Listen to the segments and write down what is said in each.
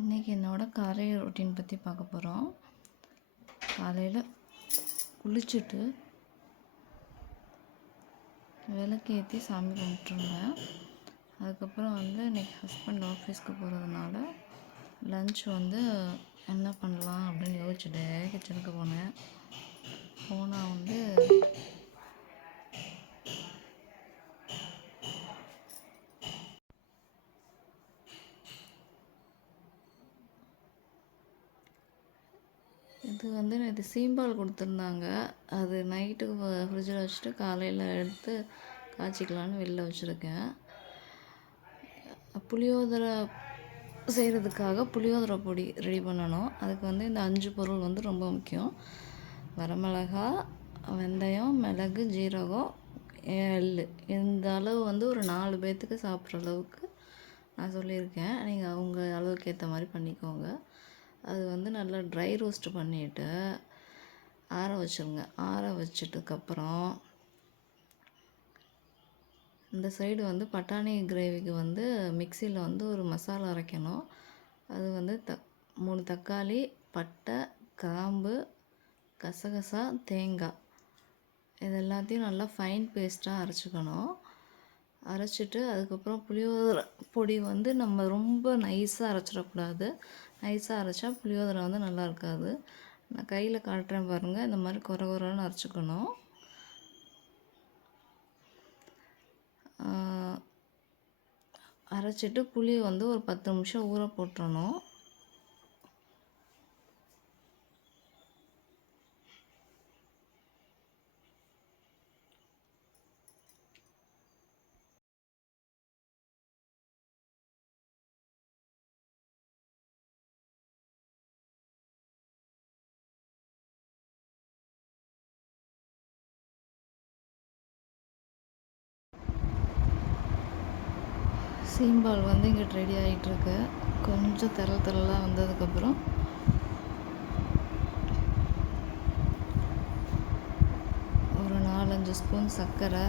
இன்றைக்கி என்னோடய காலை ரொட்டீன் பற்றி பார்க்க போகிறோம். காலையில் குளிச்சுட்டு விளக்கேற்றி சாமி கும்பிட்ருங்க. அதுக்கப்புறம் இன்றைக்கி ஹஸ்பண்ட் ஆஃபீஸ்க்கு போகிறதுனால லன்ச் என்ன பண்ணலாம் அப்படின்னு யோசிச்சுட்டு கிச்சனுக்கு போனேன். போனால் இது நேற்று சீம்பால் கொடுத்துருந்தாங்க. அது நைட்டுக்கு ஃப்ரிட்ஜில் வச்சுட்டு காலையில் எடுத்து காய்ச்சிக்கலான்னு வெளில வச்சுருக்கேன். புளியோதரை செய்கிறதுக்காக புளியோதரை பொடி ரெடி பண்ணணும். அதுக்கு இந்த 5 பொருள் ரொம்ப முக்கியம். வரமிளகா, வெந்தயம், மிளகு, ஜீரகம், எள். இந்த அளவு ஒரு 4 பேர்த்துக்கு சாப்பிட்ற அளவுக்கு நான் சொல்லியிருக்கேன். நீங்கள் அவங்க அளவுக்கு ஏற்ற மாதிரி பண்ணிக்கோங்க. அது நல்லா ட்ரை ரோஸ்ட் பண்ணிவிட்டு ஆற வச்சுருங்க. ஆற வச்சிட்டதுக்கப்புறம் இந்த சைடு பட்டாணி கிரேவிக்கு மிக்சியில் ஒரு மசாலா அரைக்கணும். அது 3 தக்காளி, பட்டை, கிராம்பு, கசகசா, தேங்காய் இது எல்லாத்தையும் நல்லா ஃபைன் பேஸ்ட்டாக அரைச்சிக்கணும். அரைச்சிட்டு அதுக்கப்புறம் புளியோதரை பொடி நம்ம ரொம்ப நைஸாக அரைச்சிடக்கூடாது. நைஸாக அரைச்சா புளியோதரை நல்லா இருக்காது. நான் கையில் காட்டுறேன் பாருங்கள். இந்த மாதிரி குறை குறைன்னு அரைச்சிக்கணும். அரைச்சிட்டு புளியை ஒரு 10 நிமிஷம் ஊற போட்டுறணும். சீம்பால் இங்கே ரெடி ஆகிட்டுருக்கு. கொஞ்சம் திரளாக வந்ததுக்கப்புறம் ஒரு 4-5 ஸ்பூன் சர்க்கரை,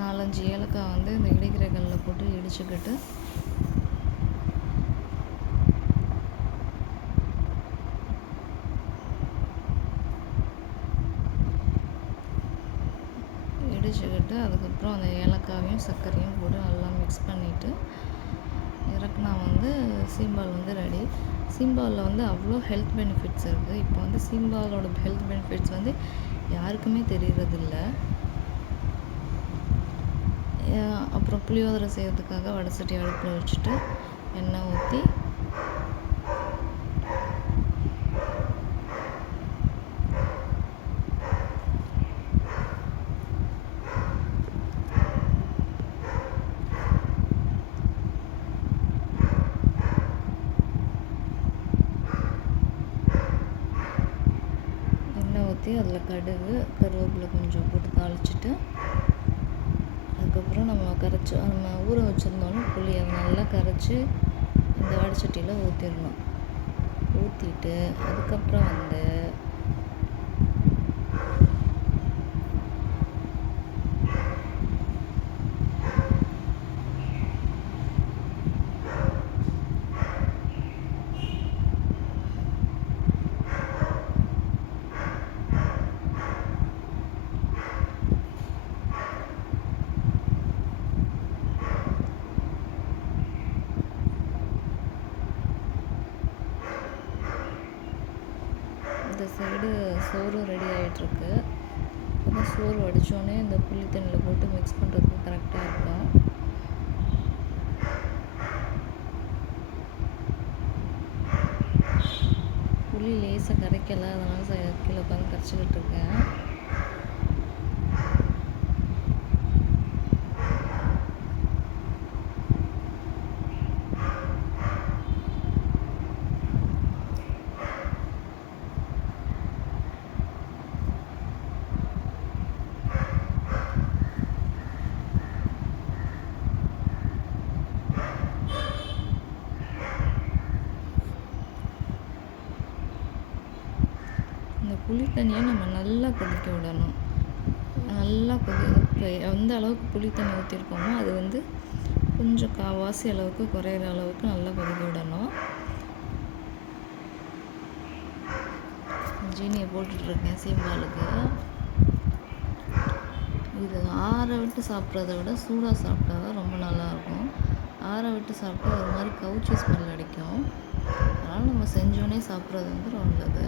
4-5 ஏலக்காய் இந்த இடிக்கிற கல்லில் போட்டு இடிச்சுக்கிட்டு அதுக்கப்புறம் அந்த ஏலக்காவையும் சர்க்கரையும் போட்டு நல்லா மிக்ஸ் பண்ணிவிட்டு இறக்குனா சீம்பால் ரெடி. சீம்பாலில் அவ்வளோ ஹெல்த் பெனிஃபிட்ஸ் இருக்குது. இப்போ சீம்பாலோட ஹெல்த் பெனிஃபிட்ஸ் யாருக்குமே தெரியறதில்ல. அப்புறம் புளியோதரை செய்கிறதுக்காக வடை சட்டி அடுப்பில் வச்சுட்டு எண்ணெய் ஊற்றி அதில் கடுகு, கருவேப்பிலை கொஞ்சம் போட்டு தாளிச்சிட்டு அதுக்கப்புறம் நம்ம ஊற வச்சுருந்தோம்னா புளி அதை நல்லா கரைச்சி இந்த வடைச்சட்டியில் ஊற்றிடணும். ஊற்றிட்டு அதுக்கப்புறம் இந்த சைடு சோறு ரெடி ஆகிட்டுருக்கு. அப்புறம் சோறு வடித்தோடனே இந்த புளி தண்ணியில் போட்டு மிக்ஸ் பண்ணுறதுக்கு கரெக்டாக இருக்கும். புளி லேசாக கரைக்கலை, அதனால் கீழே உட்காந்து கரைச்சிக்கிட்டு இருக்கேன். புளி தண்ணியை நம்ம நல்லா கொதிக்க விடணும். நல்லா இப்போ எந்த அளவுக்கு புளி தண்ணி ஊற்றிருக்கோமோ அது வந்து கொஞ்சம் கால்வாசி அளவுக்கு குறையிற அளவுக்கு நல்லா கொதிக்க விடணும். ஜீனியை போட்டுட்ருக்கேன் சீம்பாலுக்கு. இது ஆற விட்டு சாப்பிட்றத விட சூடாக சாப்பிட்டா தான் ரொம்ப நல்லாயிருக்கும். ஆற விட்டு சாப்பிட்டா ஒரு மாதிரி கவுச்சி ஸ்மெல் அடிக்கும். அதனால் நம்ம செஞ்சோடனே சாப்பிட்றது வந்து நல்லது.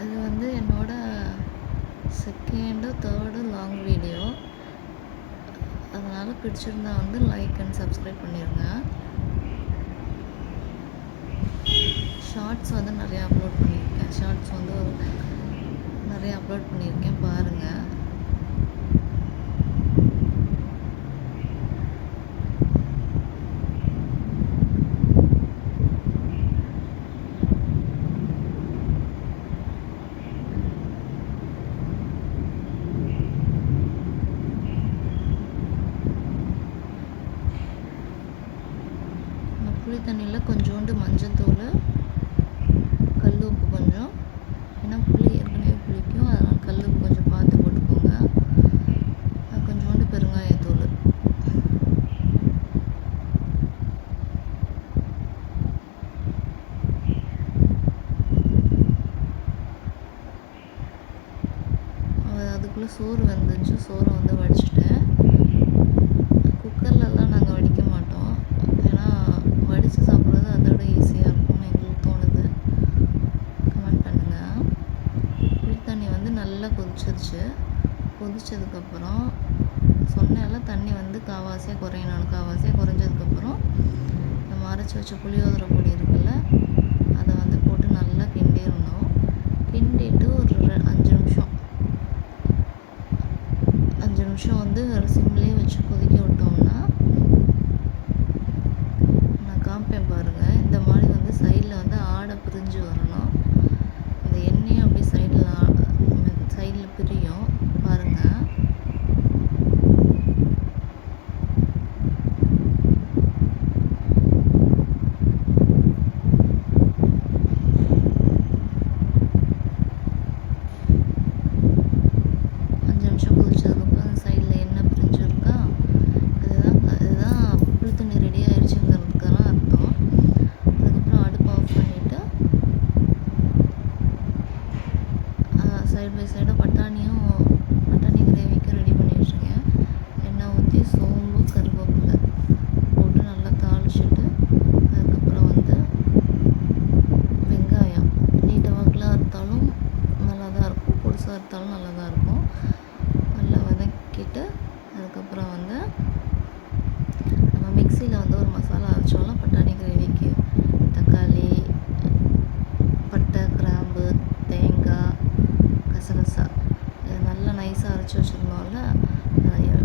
இது வந்து என்னோட செகண்டு தேர்டு லாங் வீடியோ. அதனால் பிடிச்சிருந்தா வந்து லைக் அண்ட் சப்ஸ்கிரைப் பண்ணிடுங்க. ஷார்ட்ஸ் வந்து நிறையா அப்லோட் பண்ணியிருக்கேன். ஷார்ட்ஸ் வந்து நிறையா அப்லோட் பண்ணியிருக்கேன், பாருங்கள். புளி தண்ணியில் கொஞ்சோண்டு மஞ்சள் தூள், கல் உப்பு கொஞ்சம், ஏன்னா புளி ஏற்கனவே புளிக்கும், அதனால் கல் உப்பு கொஞ்சம் பார்த்து போட்டுக்கோங்க. கொஞ்சோண்டு பெருங்காயத்தூள். அதுக்குள்ளே சோறு வெந்துச்சு. சோறை வந்து வடிச்சிட்டேன். குக்கர்லலாம் நாங்கள் வடிக்க மாட்டோம், ஏன்னா வடித்து சாப்பிட்றது அதோட ஈஸியாக இருக்கும்னு எங்களுக்கு தோணுது. கமெண்ட் பண்ணுங்கள். புளி தண்ணி வந்து நல்லா கொதிச்சிருச்சு. கொதிச்சதுக்கப்புறம் சொன்னேன்ல, தண்ணி வந்து கால்வாசியாக குறையணும். கால்வாசியாக குறைஞ்சதுக்கப்புறம் நம்ம அரைச்சி வச்ச புளியோதரை பொடி இருக்குல்ல, அதை வந்து போட்டு நல்லா கிண்டிடணும். கிண்டிட்டு ஒரு 5 நிமிஷம் வந்து சிம்லேயே வச்சு கொதிக்க விட்டோம்னா, நான் காமிப்பேன் பாருங்கள். இந்த மாதிரி வந்து சைடில் வந்து ஆடை பிரிஞ்சு வரணும். அந்த எண்ணெயும் அப்படியே சைடில் பிரியும், பாருங்கள். கொதிச்சதுக்கப்புறம் சைடில் எண்ணெய் பிரிஞ்சிருக்கா, இதுதான் புளி தண்ணி ரெடி ஆயிடுச்சுங்கிறதுக்கெல்லாம் அர்த்தம். அதுக்கப்புறம் அடுப்பு ஆஃப் பண்ணிவிட்டு சைடு பை சைடாக பட்டாணி கிரேவிக்கு ரெடி பண்ணிட்டுருக்கேன். எண்ணெய் ஊற்றி சோம்பு, கருவேப்பிலை போட்டு நல்லா தாளிச்சிட்டு, அதுக்கப்புறம் வந்து வெங்காயம் நீட்ட வாக்கில் அறுத்தாலும் நல்லா தான் இருக்கும், பொடிசாக அறுத்தாலும் நல்லா தான் இருக்கும். நல்லா வதக்கிட்டு அதுக்கப்புறம் வந்து நம்ம மிக்சியில் வந்து ஒரு மசாலா அரைச்சோம்ல பட்டாணி கிரேவிக்கு, தக்காளி, பட்டை, கிராம்பு, தேங்காய், கசகசா, இது நல்லா நைஸாக அரைச்சி வச்சுருந்தோம்ல.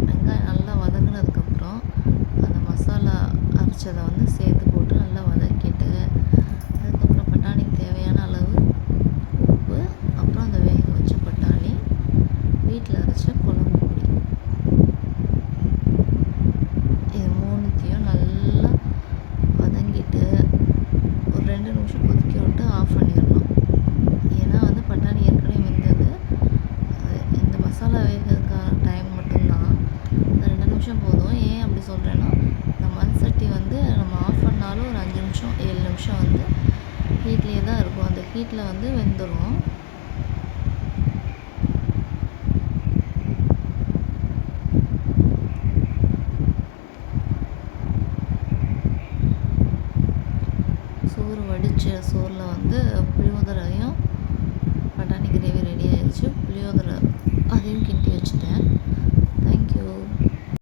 வெங்காயம் நல்லா வதங்கினதுக்கப்புறம் அந்த மசாலா அரைச்சதை வந்து சேர்த்து போட்டு நல்லா வதக்கிட்டு, அதுக்கப்புறம் பட்டாணிக்கு தேவையான அளவு உப்பு, அப்புறம் அந்த வேக ஹீட்டில் வந்து வெந்துடும். சோறு வடித்த சோறில் வந்து புளியோதரையும் பட்டாணி கிரேவி ரெடி ஆயிடுச்சு. புளியோதரை